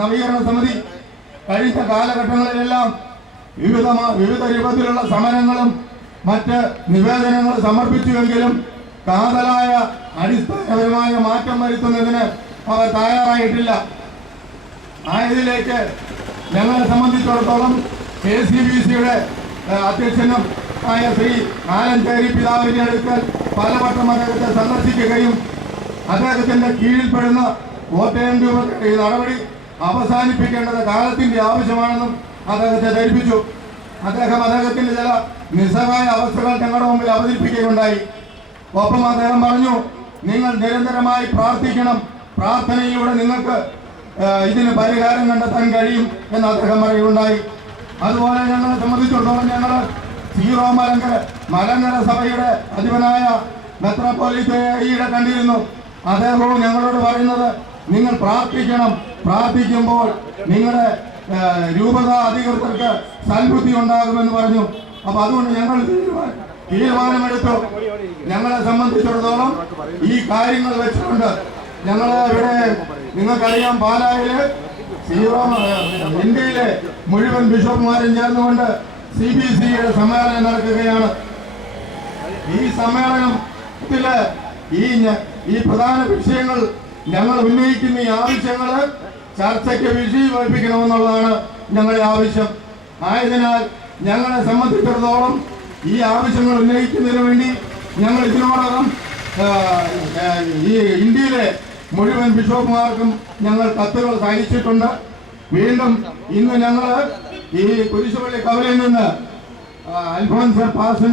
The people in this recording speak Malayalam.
നവീകരണ സമിതി കഴിഞ്ഞ കാലഘട്ടങ്ങളിലെല്ലാം വിവിധ രൂപത്തിലുള്ള സമരങ്ങളും മറ്റ് നിവേദനങ്ങളും സമർപ്പിച്ചുവെങ്കിലും കാതലായ അടിസ്ഥാനപരമായ മാറ്റം വരുത്തുന്നതിന് അവർ തയ്യാറായിട്ടില്ല. ആയതിലേക്ക് ഞങ്ങളെ സംബന്ധിച്ചിടത്തോളം KCBC-യുടെ അധ്യക്ഷനും ആയ ശ്രീ ആലഞ്ചേരി പിതാവിന്റെ അടുക്കൽ പലവട്ടം അദ്ദേഹത്തെ സന്ദർശിക്കുകയും അദ്ദേഹത്തിന്റെ കീഴിൽപ്പെടുന്ന കോട്ടയം രൂപത്തിന്റെ ഈ നടപടി അവസാനിപ്പിക്കേണ്ടത് കാലത്തിന്റെ ആവശ്യമാണെന്നും അദ്ദേഹത്തെ ധരിപ്പിച്ചു. അദ്ദേഹത്തിന്റെ ചില നിസ്സഹായ അവസ്ഥകൾ ഞങ്ങളുടെ മുമ്പിൽ അവതരിപ്പിക്കുകയുണ്ടായി. ഒപ്പം അദ്ദേഹം പറഞ്ഞു, നിങ്ങൾ നിരന്തരമായി പ്രാർത്ഥിക്കണം, പ്രാർത്ഥനയിലൂടെ നിങ്ങൾക്ക് ഇതിന് പരിഹാരം കണ്ടെത്താൻ കഴിയും എന്ന് അദ്ദേഹം പറയുകയുണ്ടായി. അതുപോലെ ഞങ്ങളെ സംബന്ധിച്ചിടത്തോളം ഞങ്ങൾ സീറോ മലങ്കര സഭയുടെ അധിപനായ മെത്രാപ്പോലീത്തയെ കണ്ടിരുന്നു. അദ്ദേഹവും ഞങ്ങളോട് പറയുന്നത്, നിങ്ങൾ പ്രാർത്ഥിക്കണം, പ്രാർത്ഥിക്കുമ്പോൾ നിങ്ങളുടെ രൂപത അധികൃതർക്ക് സൽബുദ്ധി ഉണ്ടാകുമെന്ന് പറഞ്ഞു. അപ്പൊ അതുകൊണ്ട് ഞങ്ങൾ തീരുമാനമെടുത്തു. ഞങ്ങളെ സംബന്ധിച്ചിടത്തോളം ഈ കാര്യങ്ങൾ വെച്ചുകൊണ്ട് ഞങ്ങൾ ഇവിടെ നിങ്ങൾക്കറിയാം, പാലായില് ഇന്ത്യയിലെ മുഴുവൻ ബിഷപ്പുമാരും ചേർന്നുകൊണ്ട് CBC-യുടെ സമ്മേളനം നടക്കുകയാണ്. ഈ സമ്മേളനത്തില് ഈ പ്രധാന വിഷയങ്ങൾ ഞങ്ങൾ ഉന്നയിക്കുന്ന ഈ ആവശ്യങ്ങൾ ചർച്ചയ്ക്ക് വിഷയീകരിക്കണമെന്നുള്ളതാണ് ഞങ്ങളുടെ ആവശ്യം. ആയതിനാൽ ഞങ്ങളെ സംബന്ധിച്ചിടത്തോളം ഈ ആവശ്യങ്ങൾ ഉന്നയിക്കുന്നതിന് വേണ്ടി ഞങ്ങൾ ഇതിനോടകം ഈ ഇന്ത്യയിലെ മുഴുവൻ ബിഷപ്പുമാർക്കും ഞങ്ങൾ കത്തുകൾ അയച്ചിട്ടുണ്ട്. വീണ്ടും ഇന്ന് ഞങ്ങൾ ഈ കുരിശുപള്ളി കവലയിൽ നിന്ന് അൽഫോൻസ് പാസൻ